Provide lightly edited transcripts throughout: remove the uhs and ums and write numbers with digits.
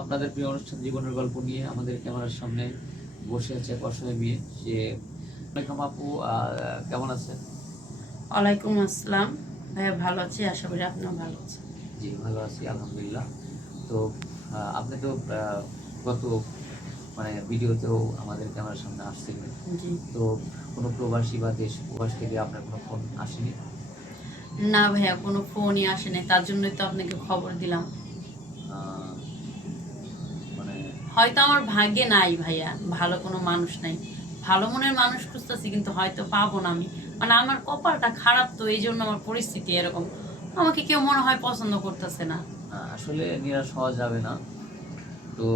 আপনাদের প্রিয় অনুষ্ঠান জীবনের গল্প নিয়ে আমাদের ক্যামেরার সামনে বসে আছে এক অসহায় মেয়ে। সে ওয়ালাইকুম আপু, কেমন আছেন? ওয়ালাইকুম আসসালাম ভাইয়া, ভালো আছি, আশা করি আপনিও ভালো আছেন। জি, ভালো আছি আলহামদুলিল্লাহ। তো আপনি তো গত ভিডিওতেও আমাদের ক্যামেরার সামনে আসছিলেন। জি তো কোনো প্রবাসী বা দেশ প্রবাস থেকে আপনার কোনো ফোন আসেনি? না ভাইয়া, কোনো ফোনই আসেনি, তার জন্যই তো আপনাকে খবর দিলাম। আহ, মানে হয়তো আমার ভাগ্যে নাই ভাইয়া, ভালো কোনো মানুষ নাই। ভালো মনের মানুষ খুঁজতেছি কিন্তু হয়তো পাবো না আমি। আমার কপালটা খারাপ, তো এই জন্য আমার পরিস্থিতি এরকম। আমাকে কেউ মনে হয় পছন্দ করতেছে না। আসলে নিরাশ হওয়া যাবে না। তো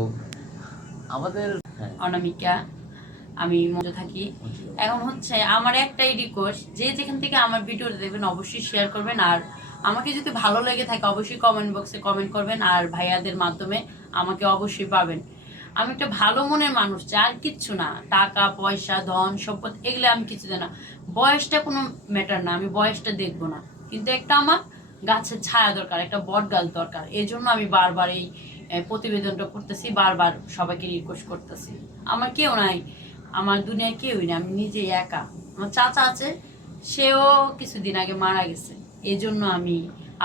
আমাদের হ্যাঁ, অনামিকা, আমি মজা থাকি। বুঝি। এখন হচ্ছে আমার একটাই রিকোয়েস্ট, যে যেখান থেকে আমার ভিডিওটা দেখবেন অবশ্যই শেয়ার করবেন, আর আমাকে যদি ভালো লেগে থাকে অবশ্যই কমেন্ট বক্সে কমেন্ট করবেন, আর ভাইয়াদের মাধ্যমে আমাকে অবশ্যই পাবেন। আমি একটা ভালো মনের মানুষ চাই, আর কিচ্ছু না। টাকা পয়সা ধন সম্পদ এগুলো আমি কিছু জানি না। বয়সটা কোনো ম্যাটার না, আমি বয়সটা দেখবো না, কিন্তু একটা আমার গাছের ছায়া দরকার, একটা বট গাছ দরকার। এই জন্য আমি বারবার এই প্রতিবেদনটা করতেছি, বারবার সবাইকে রিকোয়েস্ট করতেছি। আমার কেউ নাই, আমার দুনিয়ায় কেউই না, আমি নিজেই একা। আমার চাচা আছে, সেও কিছুদিন আগে মারা গেছে। এই জন্য আমি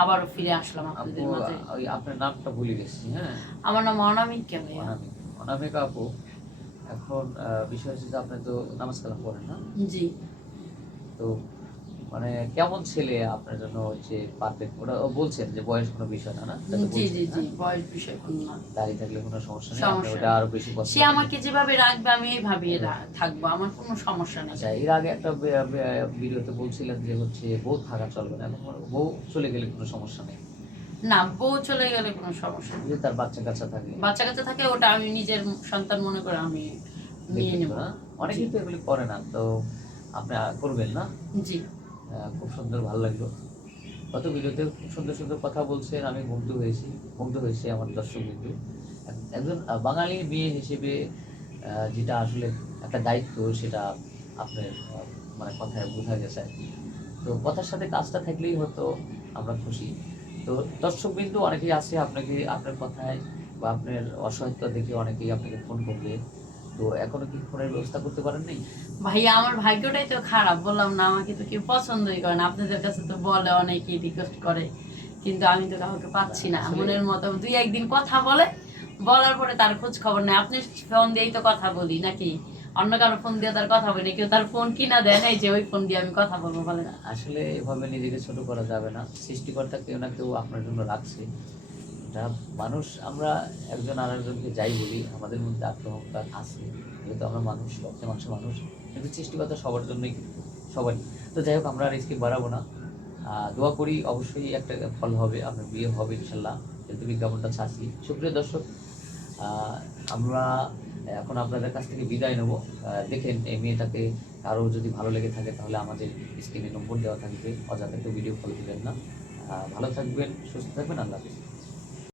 আবারও ফিরে আসলাম আপু, আপনাদের মাঝে। ওই আপনার নামটা ভুলে গেছি। হ্যাঁ, আমার নাম অনামিকা ভাইয়া। অনামিকা। অনামিকা আপু, এখন বিষয় হচ্ছে যে আপনি তো নামাজ কালাম পড়েন না? জি তো কেমন ছেলে আপনার জন্য হচ্ছে পারফেক্ট? ওটা ও বলছেন যে বয়স কোনো বিষয় না, না এটা তো জি বলছেন, জি জি, হ্যাঁ? বয়স বিষয় কোনো না। দাঁড়িয়ে থাকলে কোনো সমস্যা নেই, আপনি সমস্যা ওটা নেই, আরো বেশি পছন্দ সে করেন। আমাকে যেভাবে রাখবে আমি এইভাবেই থাকবো, আমার কোনো সমস্যা নেই। আচ্ছা, এর আগে একটা ভিডিওতে বলছিলেন যে হচ্ছে বউ থাকা চলবে না, এখন বউ চলে গেলে কোনো সমস্যা নেই, না, বউ চলে গেলে কোনো সমস্যা নেই। যদি তার বাচ্চা কাচ্চা থাকে? বাচ্চা কাচ্চা থাকে, ওটা আমি নিজের সন্তান মনে করে আমি নিয়ে দেখবেন তো, নেব। না? জি অনেকেই তো এগুলি করে না, তো আপনি করবেন না? জি খুব সুন্দর, ভালো লাগলো। গত ভিডিওতে খুব সুন্দর সুন্দর কথা বলছেন, আমি মুগ্ধ হয়েছি আমার দর্শকবৃন্দু। একজন বাঙালি মেয়ে হিসেবে যেটা আসলে একটা দায়িত্ব, সেটা আপনার কথায় বোঝা গেছে আর কি। তো কথার সাথে কাজটা থাকলেই হয়তো আমরা খুশি। তো দর্শকবৃন্দু অনেকেই আছে আপনাকে, আপনার কথায় বা আপনার অসহায়তা দেখে অনেকেই আপনাকে ফোন করবে। তো এখনো কি ফোনের ব্যবস্থা করতে পারেন নাই? ভাইয়া, আমার ভাগ্যটাই তো খারাপ, বললাম না, আমাকে তো কেউ পছন্দই করে না। আপনাদের কাছে তো বলে, অনেকেই রিকোয়েস্ট করে, কিন্তু আমি তো কাউকে পাচ্ছি না আসলে মনের মতো। দুই একদিন কথা বলে, বলার পরে তার খোঁজ খবর নেই। আপনি ফোন দিয়েই তো কথা বলি নাকি? অন্য কারো ফোন দিয়ে তার কথা বলি? কেউ তার ফোন কিনা দেয় নাই যে ওই ফোন দিয়ে আমি কথা বলবো, বলেন? আসলে এভাবে নিজেকে ছোট করা যাবে না। সৃষ্টিকর্তা কেউ না কেউ আপনার জন্য রাখছে। এটা মানুষ, আমরা একজন আরেকজনকে যাই বলি, আমাদের মধ্যে আত্মঅহংকার আছে। যেহেতু আমরা মানুষ, রক্তে মাংসে মানুষ, কিন্তু সৃষ্টিকর্তা সবার জন্যই, কিন্তু সবারই। তো যাই হোক, আমরা আর স্কিপ বাড়াবো না। দোয়া করি অবশ্যই একটা ফল হবে, আপনার বিয়ে হবে ইনশাল্লাহ। যেহেতু বিজ্ঞাপনটা ছাড়ছি। সুপ্রিয় দর্শক, আমরা এখন আপনাদের কাছ থেকে বিদায় নেব। দেখেন এই মেয়েটাকে কারো যদি ভালো লেগে থাকে তাহলে আমাদের স্ক্রিনে নম্বর দেওয়া থাকবে, অযথা কেউ ভিডিও কল দিবেন না। ভালো থাকবেন, সুস্থ থাকবেন, আল্লাহ হাফেজ।